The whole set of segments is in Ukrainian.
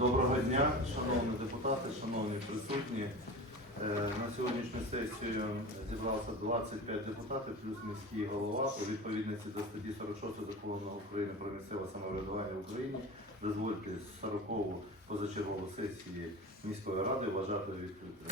Доброго дня, шановні депутати, шановні присутні. Е, На сьогоднішню сесію зібралося 25 депутатів плюс міський голова. У відповідності до статті 46 закону України про місцеве самоврядування в Україні дозвольте 40-ту позачергову сесії міської ради вважати відкритою.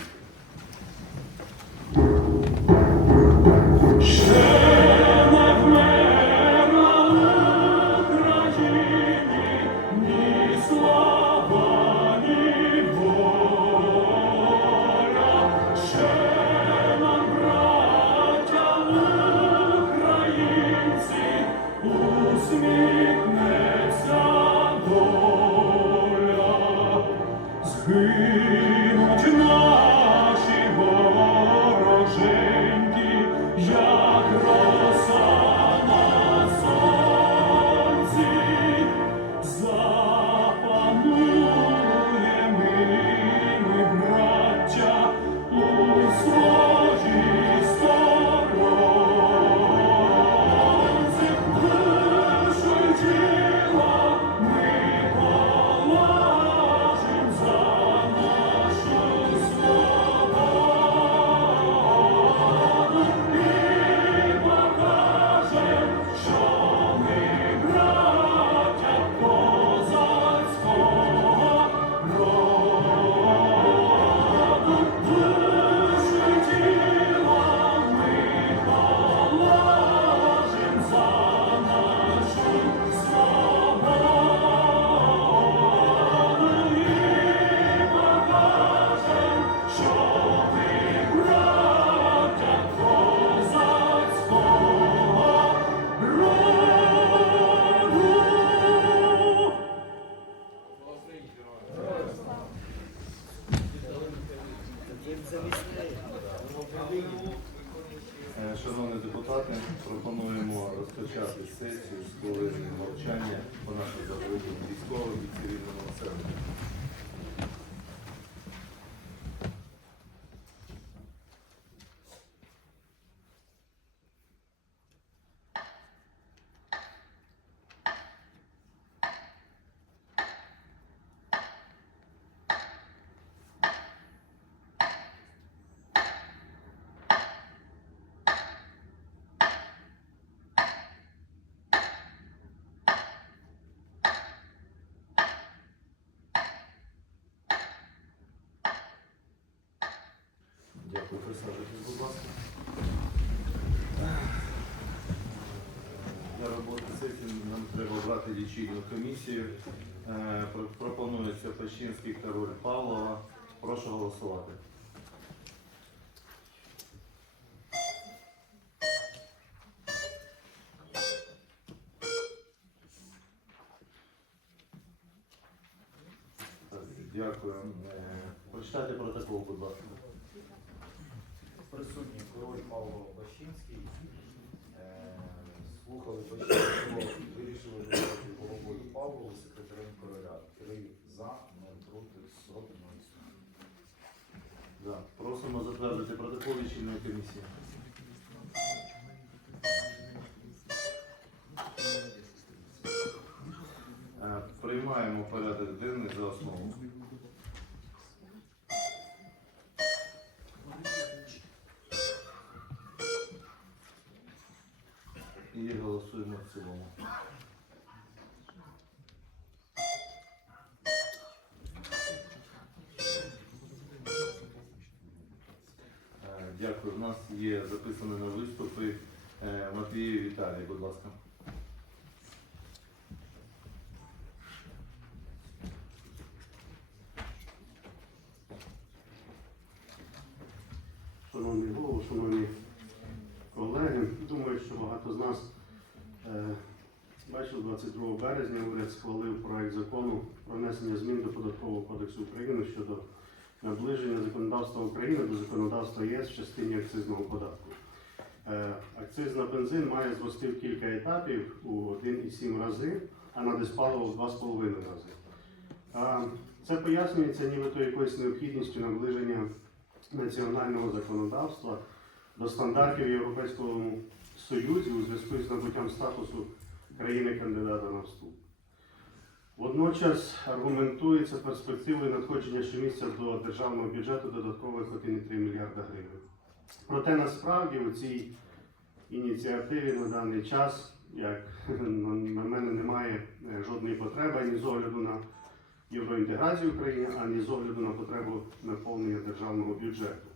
Дякую, присаджуйтесь, будь ласка. Для роботи сесії нам треба обрати лічильну комісію. Е, Пропонується Пащинський король Павлова. Прошу голосувати. Дякую. Е, Прочитайте протокол, будь ласка. Присутній король Павло Бащинський. Е, Слухали Бащинського, вирішили вибрати головою Павлову секретарем короля. Три за, ноль проти, проти. Да. Просимо затвердити протокол лічильної комісії. Е, Приймаємо порядок денний за основу. І голосуємо в цілому. Е, Дякую. У нас є записані на виступи Матвію Матвіїв Віталій, будь ласка. Шановний голово, шановні колеги, думаю, що багато з нас е, бачили 22 березня уряд схвалив проект закону про внесення змін до Податкового кодексу України щодо наближення законодавства України до законодавства ЄС в частині акцизного податку. Е, акциз на бензин має зрости в кілька етапів у 1,7 рази, а на диспаливо в 2,5 рази. Це пояснюється нібито якоюсь необхідністю наближення національного законодавства до стандартів Європейського Союзу у зв'язку з набуттям статусу країни-кандидата на вступ. Водночас аргументується перспективою надходження щомісяця до державного бюджету додаткових 1,3 мільярда гривень. Проте насправді у цій ініціативі на даний час, як на мене, немає е, жодної потреби ні з огляду на євроінтеграцію України, ані з огляду на потребу наповнення державного бюджету.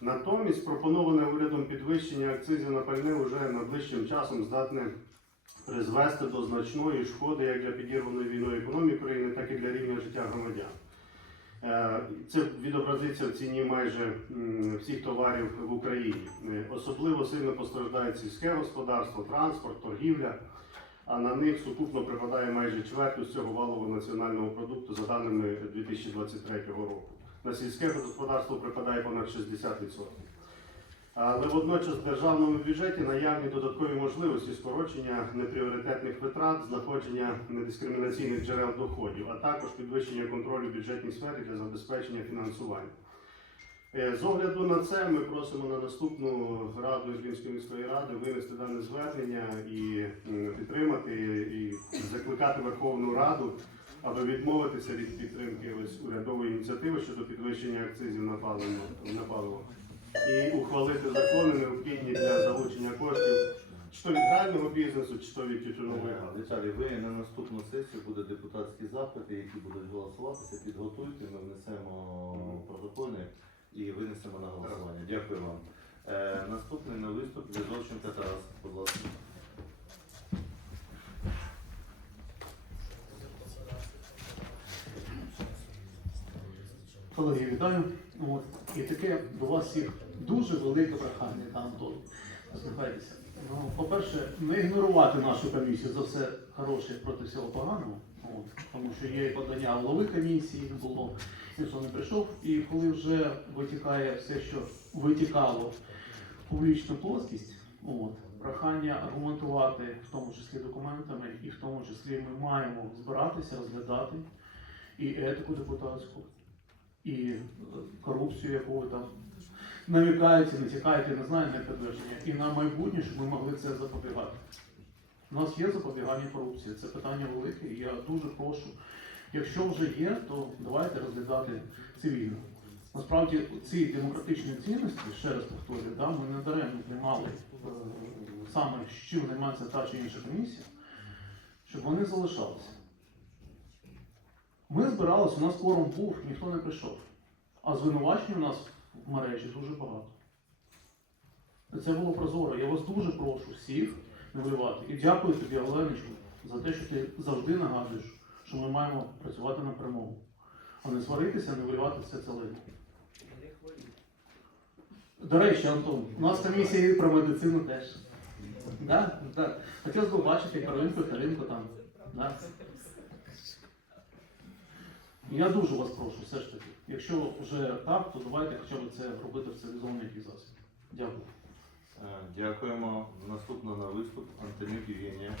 Натомість пропоноване урядом підвищення акцизів на пальне вже найближчим часом здатне призвести до значної шкоди як для підірваної війною економіки України, так і для рівня життя громадян. Е, Це відобразиться в ціні майже всіх товарів в Україні. Е, Особливо сильно постраждає сільське господарство, транспорт, торгівля, а на них сукупно припадає майже чверть усього валового національного продукту за даними 2023 року. На сільське господарство припадає понад 60%. Але водночас в державному бюджеті наявні додаткові можливості скорочення непріоритетних витрат, знаходження недискримінаційних джерел доходів, а також підвищення контролю в бюджетній сфері для забезпечення фінансування. Е, З огляду на це ми просимо на наступну раду Ірбінської міської ради винести дане звернення і підтримати і закликати Верховну Раду, аби відмовитися від підтримки ось урядової ініціативи щодо підвищення акцизів на паливо і ухвалити закони необхідні для залучення коштів чи то від грального бізнесу, чи то від тютюнової галузі. Віталій, ви на наступну сесію буде депутатські запити, які будуть голосуватися. Підготуйте, ми внесемо протокольне і винесемо на голосування. Дякую вам. Е, наступний на виступ Лізовченка Тарас, будь ласка. Колеги, вітаю. От. І таке до вас всіх дуже велике прохання, та Антон. Послухайтеся. Ну, по-перше, не ігнорувати нашу комісію за все хороше проти всього поганого. От. Тому що є і подання голови комісії, не було, ніхто не прийшов. І коли вже витікає все, що витікало в публічну плоскість, от, прохання аргументувати, в тому числі документами, і в тому числі ми маємо збиратися, розглядати і етику депутатську, і е, корупцію, яку ви там намікаєте, натякаєте, не знаю, не підтвердження. І на майбутнє, щоб ми могли це запобігати. У нас є запобігання корупції, це питання велике, і я дуже прошу. Якщо вже є, то давайте розглядати цивільно. Насправді ці демократичні цінності, ще раз повторюю, да, ми не даремно приймали е, саме чим займається та чи інша комісія, щоб вони залишалися. Ми збиралися, у нас кворум був, ніхто не прийшов. А звинувачень у нас в мережі дуже багато. Це було прозоро. Я вас дуже прошу всіх не вливати. І дякую тобі, Оленочку, за те, що ти завжди нагадуєш, що ми маємо працювати на перемогу, а не сваритися, не виливати все це лихо. До речі, Антон, у нас комісія про медицину теж. Да? Да. Хотілося б бачити Каролинку Каринку там. Да? Я дуже вас прошу, все ж таки. Якщо вже так, то давайте хоча б це робити в цивілізований якийсь засіб. Дякую. Е, Дякуємо. Наступна на виступ Антонюк Євгенія.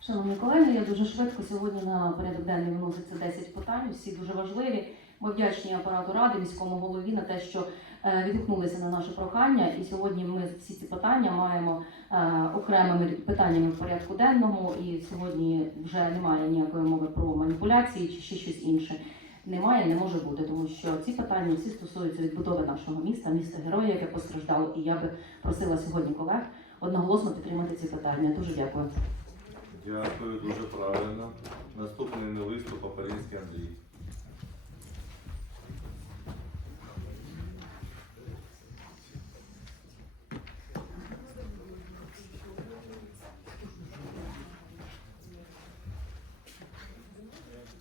Шановні колеги, я дуже швидко сьогодні на порядок денний виноситься 10 питань. Всі дуже важливі. Ми вдячні апарату ради, міському голові на те, що е, відгукнулися на наше прохання. І сьогодні ми всі ці питання маємо е, окремими питаннями в порядку денному. І сьогодні вже немає ніякої мови про маніпуляції чи ще щось інше. Немає, не може бути, тому що ці питання всі стосуються відбудови нашого міста, міста героя, яке постраждало. І я би просила сьогодні колег одноголосно підтримати ці питання. Дуже дякую. Дякую, дуже правильно. Наступний на виступ Апарінський Андрій.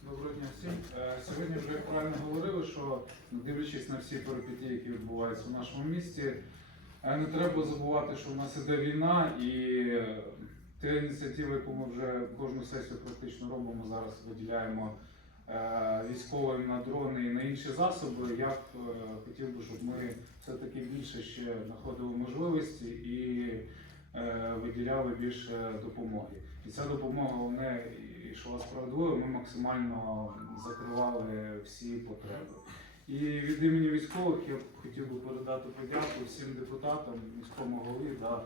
Доброго дня всім. Е, Сьогодні вже правильно говорили, що дивлячись на всі перипетії, які відбуваються в нашому місті, е, не треба забувати, що в нас іде війна, і е, ті ініціативи, яку ми вже кожну сесію практично робимо, зараз виділяємо е, військовим на дрони і на інші засоби. Я б хотів би, щоб ми все-таки більше ще знаходили можливості і виділяли більше допомоги. І ця допомога вона йшла справедливо, ми максимально закривали всі потреби. І від імені військових я б хотів би передати подяку всім депутатам, міському голові за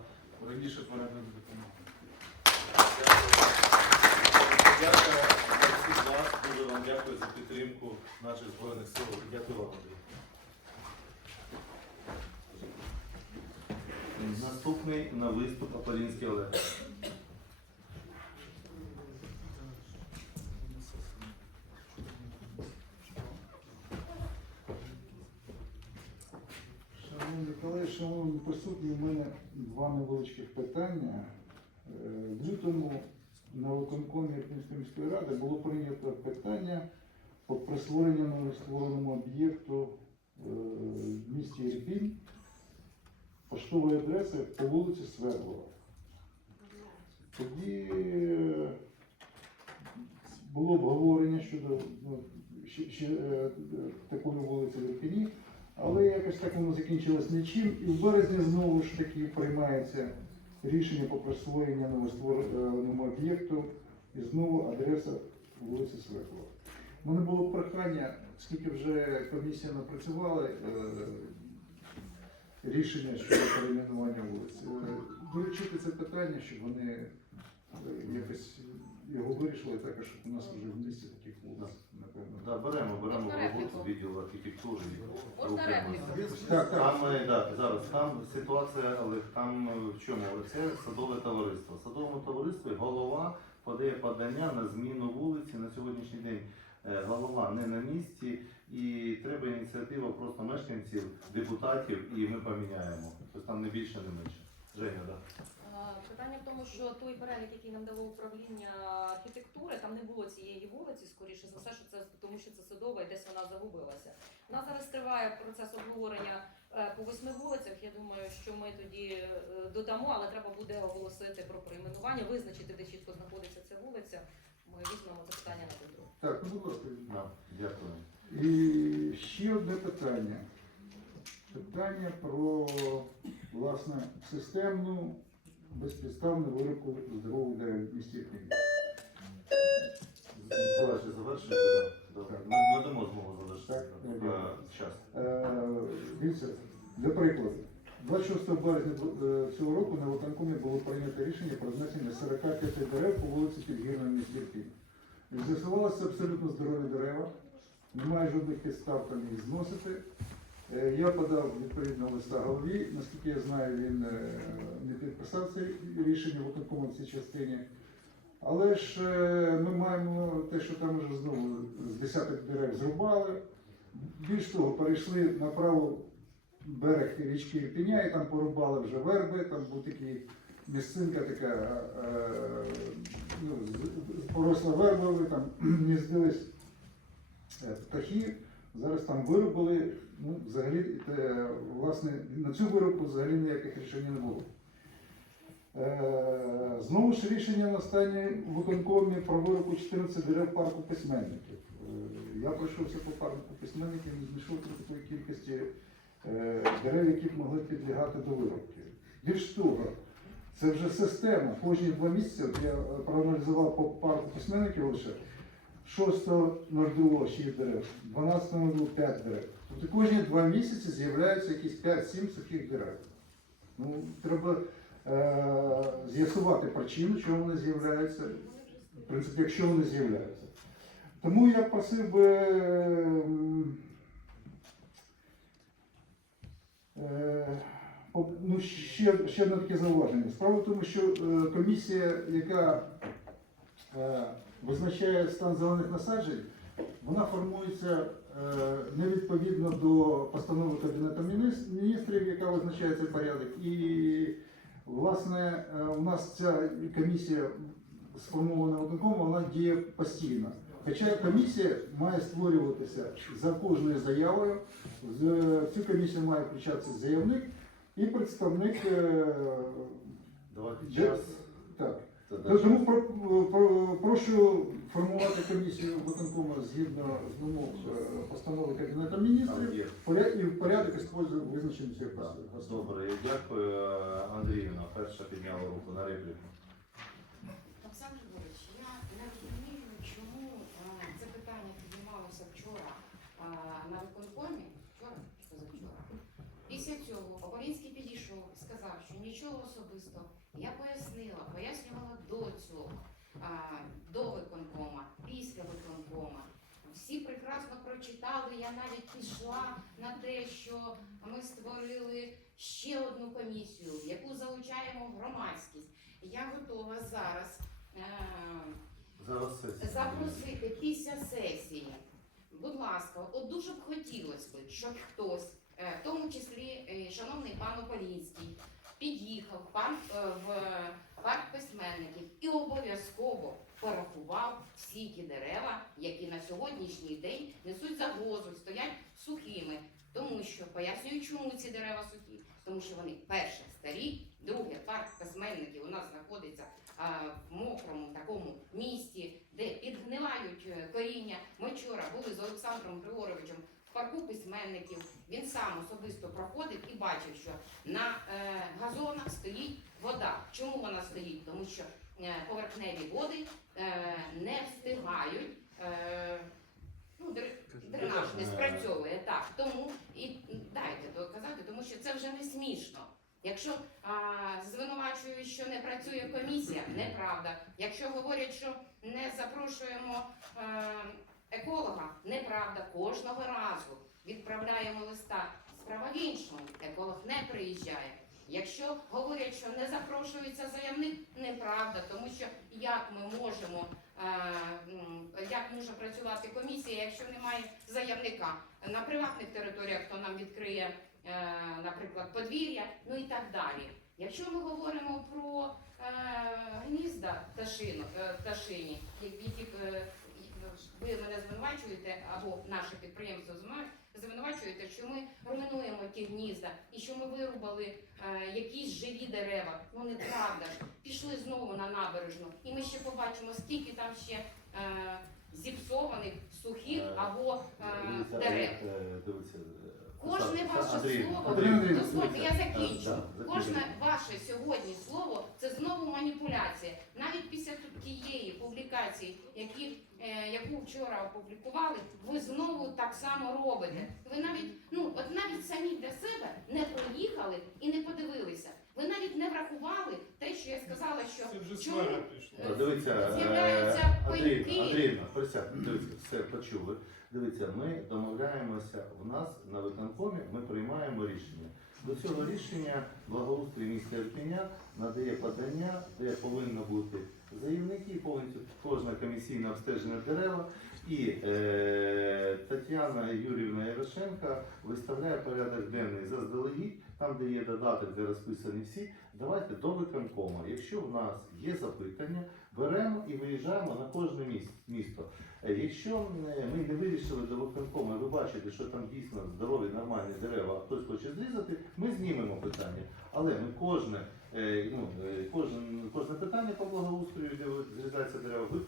раніше передану допомогу. Дякую всіх вас, дуже вам дякую за підтримку наших збройних сил. Дякую вам. Наступний на виступ Аполінський Олег. Шановні колеги, шановні присутні, у мене два невеличких питання. Е, В лютому на виконкомі Київської міської ради було прийнято питання про присвоєння новоствореному об'єкту е, в місті Ірпінь поштової адреси по вулиці Свердлова. Тоді е, було обговорення щодо ну, ще, ще, такої вулиці в Ірпіні. Але якось так воно закінчилось нічим. І в березні знову ж таки приймається рішення про присвоєння новоствореному об'єкту і знову адреса вулиці Светлова. У мене було прохання, скільки вже комісія напрацювала е, рішення щодо перейменування вулиць, е, доручити це питання, щоб вони якось його вирішили також, щоб у нас вже в місті таких вулиць, напевно. Да, беремо, беремо Можна роботу репліку? відділ архітектури. Можна репліку? Так, так. Там, е, да, зараз там ситуація, але там е, в чому? Це садове товариство. В садовому товаристві голова подає подання на зміну вулиці на сьогоднішній день. е, Голова не на місці, і треба ініціатива просто мешканців, депутатів, і ми поміняємо. Тобто там не більше, не менше. Женя, да. Питання в тому, що той перелік, який нам дало управління архітектури, там не було цієї вулиці, скоріше за все, що це тому, що це садова і десь вона загубилася. У нас зараз триває процес обговорення е, по восьми вулицях. Я думаю, що ми тоді е, додамо, але треба буде оголосити про перейменування, визначити, де чітко знаходиться ця вулиця. Ми візьмемо це питання на контроль. Так, ну будь ласка. Да, дякую. І ще одне питання. Питання про власне системну безпідставну виробку здорових дерев в місті Києві. Добре. Ми ми дамо змогу завершити. Так, Е, дякую. Е, Дивіться, для прикладу, 26 березня е, цього року на виконкомі було прийнято рішення про знесення 45 дерев по вулиці Підгірної в місті Києві. З'ясувалося абсолютно здорові дерева, немає жодних підстав там їх зносити. Е, Я подав відповідно листа голові, наскільки я знаю, він е, не підписав це рішення в цій частині. Але ж е, ми маємо те, що там вже знову з десяток дерев зрубали. Більш того, перейшли на правий берег річки Ірпіня і там порубали вже верби, там був такий місцинка така ну, поросла вербами, там гніздились е, птахи. Зараз там виробили, ну, взагалі, е, власне, на цю виробку взагалі ніяких рішень не було. Е, Знову ж рішення на стані виконкомі про виробку 14 дерев парку письменників. Е, Я пройшовся по парку письменників і знайшов такої кількості е, дерев, які б могли підлягати до виробки. Більш того, це вже система. Кожні два місяці, я проаналізував по парку письменників лише 6.02 6 дерев, 12.02 5 дерев. Тобто кожні два місяці з'являються якісь 5-7 сухих дерев. Ну, треба е, з'ясувати причину, чому вони з'являються. В принципі, якщо вони з'являються. Тому я просив би ем, е, ну, ще, ще одне таке зауваження. Справа в тому, що е, комісія, яка е, визначає стан зелених насаджень, вона формується е, невідповідно до постанови Кабінету міністрів, яка визначає цей порядок. І власне е, у нас ця комісія сформована виконкомом, вона діє постійно. Хоча комісія має створюватися за кожною заявою. В цю комісію має включатися заявник і представник. е, Давайте час Так. Це Тому про, про, прошу формувати комісію виконкому згідно з вимог е, постанови Кабінету міністрів і в порядок использования визначених цих Так. Добре, дякую. Андріївна перша підняла руку на репліку. Олександр Григорович, я не розумію, чому е, це питання піднімалося вчора е, на виконкомі, вчора чи позавчора. Після цього Ополінський підійшов сказав, що нічого особистого. Я пояснила, пояснювала до цього, е, до виконкома, після виконкома. Всі прекрасно прочитали. Я навіть пішла на те, що ми створили ще одну комісію, в яку залучаємо громадськість. Я готова зараз е, Зараз запросити після сесії. Будь ласка, от дуже б хотілося б, щоб хтось, е, в тому числі е, шановний пан Ополінський, під'їхав парк, е, в парк письменників і обов'язково порахував всі ті дерева, які на сьогоднішній день несуть загрозу, стоять сухими. Тому що пояснюю, чому ці дерева сухі. Тому що вони перше старі, друге парк письменників у нас знаходиться а, в мокрому такому місті, де підгнивають е, коріння. Ми вчора були з Олександром Григоровичем парку письменників. Він сам особисто проходив і бачив, що на е, газонах стоїть вода. Чому вона стоїть? Тому що е, поверхневі води е, не встигають. Ну, др- дренаж не спрацьовує так. Тому і дайте доказати, тому що це вже не смішно. Якщо а, звинувачують, що не працює комісія, неправда. Якщо говорять, що не запрошуємо е, еколога, неправда. Кожного разу відправляємо листа. Справа в іншому, еколог не приїжджає. Якщо говорять, що не запрошується заявник, неправда, тому що як ми можемо, е, як може працювати комісія, якщо немає заявника на приватних територіях, хто нам відкриє, е, наприклад, подвір'я, ну і так далі. Якщо ми говоримо про е, гнізда пташині, які ви мене звинувачуєте або наше підприємство звинувачує, звинувачуєте, що ми руйнуємо ті гнізда і що ми вирубали е, якісь живі дерева. Ну неправда ж. Пішли знову на набережну, і ми ще побачимо, скільки там ще е, зіпсованих сухих Е, або е, дерев. е, дивіться, е, Кожне ваше Андрій, слово, Андрій, Андрій, дозвольте, я закінчу. Кожне ваше сьогодні слово це знову маніпуляція. Навіть після тієї публікації, які, яку вчора опублікували, ви знову так само робите. Ви навіть, ну от навіть самі для себе не проїхали і не подивилися. Ви навіть не врахували те, що я сказала, що Це вже чому е, е, з'являються пеньки. Андріївна, присядьте, дивіться, все почули. Дивіться, ми домовляємося в нас на виконкомі, ми приймаємо рішення. До цього рішення благоустрій міста Ірпеня надає подання, де повинно бути заявники, повністю кожна комісійна обстеження дерева. І е, Тетяна Юрівна Ярошенка виставляє порядок денний заздалегідь, там, де є додаток, де розписані всі. Давайте до виконкома. Якщо в нас є запитання, беремо і виїжджаємо на кожне міс- місто. Е, Якщо е, ми не вирішили до виконкому, ви бачите, що там дійсно здорові, нормальні дерева, а хтось хоче зрізати, ми знімемо питання. Але ми кожне, е, ну, е, кожен, кожне питання по благоустрою, де зрізаються дерева, ви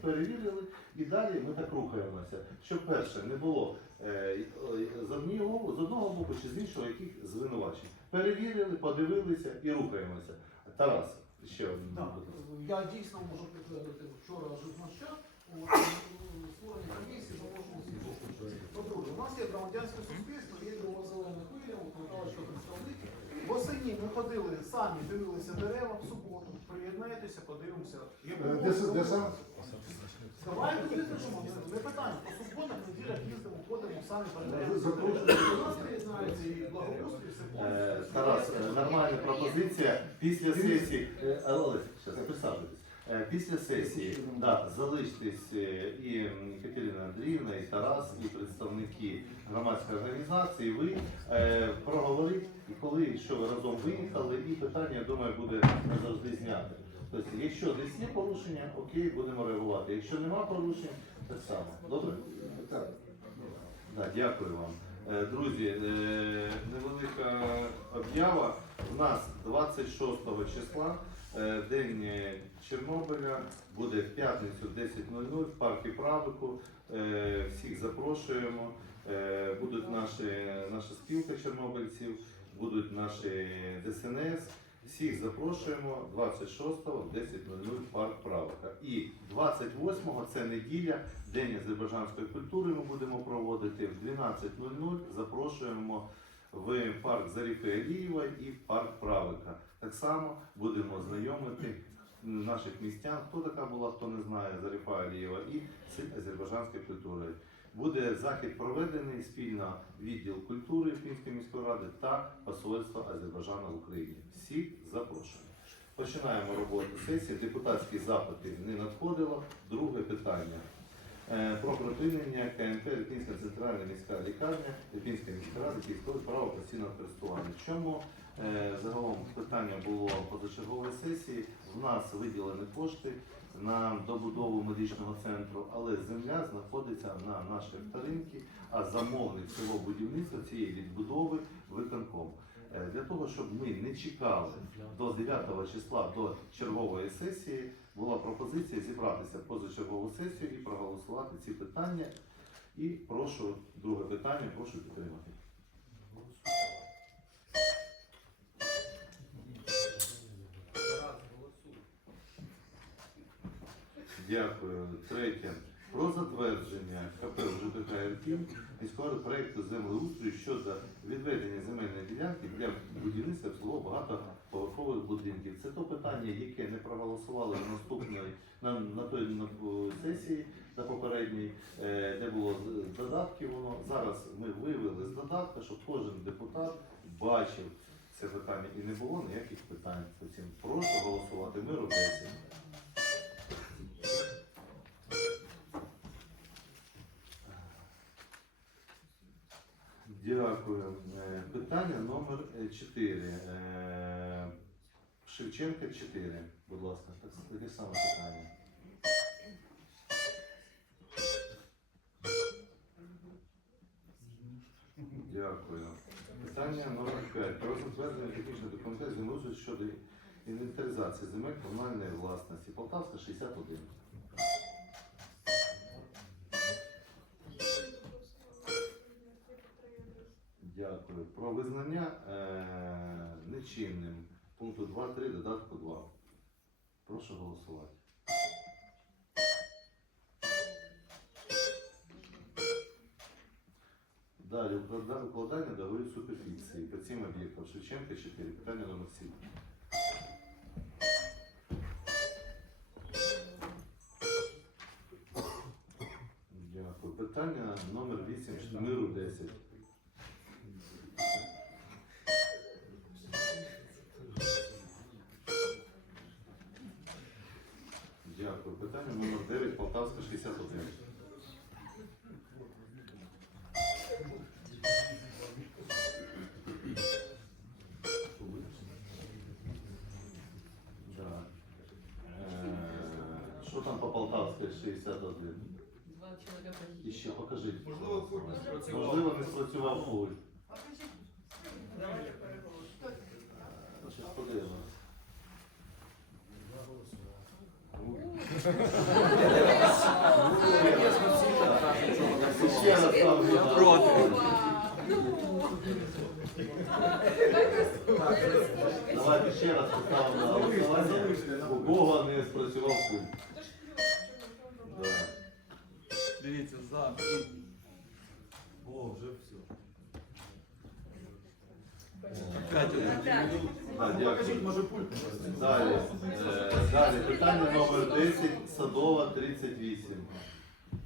перевірили і далі ми так рухаємося. Щоб перше не було з одного, з одного боку чи з іншого яких звинувачень. Перевірили, подивилися і рухаємося. Тарас, ще один. Я дійсно можу підтвердити вчора житноща створення комісії заложено слідчого. По-друге, у нас є громадянське суспільство, є друга зелена хвиля, от Наталочка представник. Восені ми ходили самі, дивилися дерева в суботу. Приєднайтеся, подивимося. Е, де саме? Давайте визначимо, не- не питання. По суботах, неділях їздимо, ходимо, самі все Е. Тарас, е, нормальна пропозиція. Після сесії, е, Олег, зараз присаджуйтесь. Е, Після сесії да, залиштесь е, і Катерина Андріївна, і Тарас, і представники громадської організації. Ви е, коли що ви разом виїхали, і питання, я думаю, буде завжди зняте. Тобто, якщо десь є порушення, окей, будемо реагувати. Якщо нема порушень, так само. Добре? Так. Да, дякую вам. Е, Друзі, е, невелика об'ява. У нас 26 числа, е, день е, Чорнобиля, буде в п'ятницю 10.00 в парку Правику. Е, Всіх запрошуємо. Е, Будуть наші, наша спілка чорнобильців, будуть наші ДСНС. Всіх запрошуємо 26-го в 10.00 парк Правика. І 28-го це неділя, День азербайджанської культури ми будемо проводити в 12.00. Запрошуємо в парк Заріфи Алієва і в парк Правика. Так само будемо знайомити наших містян, хто така була, хто не знає, Заріфа Алієва і з азербайджанською культурою. Буде захід проведений спільно відділ культури Фінської міської ради та посольство Азербайджану в Україні. Всіх запрошуємо. Починаємо роботу сесії. Депутатські запити не надходило. Друге питання. Е, Про припинення КНП Ліпінська центральна міська лікарня, Ліпінська міська рада, військове право постійного користування. Чому е, загалом питання було позачергової сесії? В нас виділені кошти на добудову медичного центру, але земля знаходиться на нашій вторинці, а замовник цього будівництва цієї відбудови виконком. Е, Для того, щоб ми не чекали до 9 числа до чергової сесії, була пропозиція зібратися позачергову сесію і проголосувати ці питання. І прошу друге питання, прошу підтримати. Дякую. Третє. Про затвердження КП ЖКХ РКІМ міського проєкту землеустрою щодо відведення земельної ділянки для будівництва всього багатоповерхових будинків. Це то питання, яке не проголосували на наступної на, на той на, сесії на попередній, е, де було додатків. Воно зараз ми вивели з додатка, щоб кожен депутат бачив це питання і не було ніяких питань. Прошу голосувати. Миру 10. Дякую. Е, Питання номер 4. Шевченка 4. Будь ласка, таке саме питання. Дякую. Питання номер 5. Про затвердження технічної документації щодо інвентаризації земель комунальної власності. Полтавська 61. Дякую. Про визнання е, нечинним пункту 2.3 додатку 2. Прошу голосувати. Далі уклада- укладання договорів суперфіції по цим об'єктам Шевченка 4. Питання номер 7. Дякую. Питання номер 8. Миру 10. там по Полтавській 61? І ще покажіть. Можливо, пульт не спрацював. Можливо, не спрацював пульт. Щось подивимось. Ще раз ставлю на Давайте ще раз поставимо на голосування. У кого не спрацював пульт. Дивіться, за. О, вже все. Дякую. може пульт. Далі, е, далі питання номер 10, Садова 38.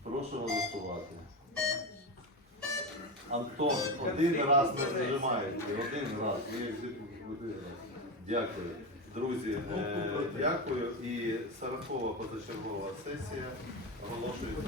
Прошу голосувати. Антон, один раз не нажимаєте, один раз. Ви як зі- один раз. Дякую. Друзі, е, дякую. І 40 позачергова сесія Оголошується.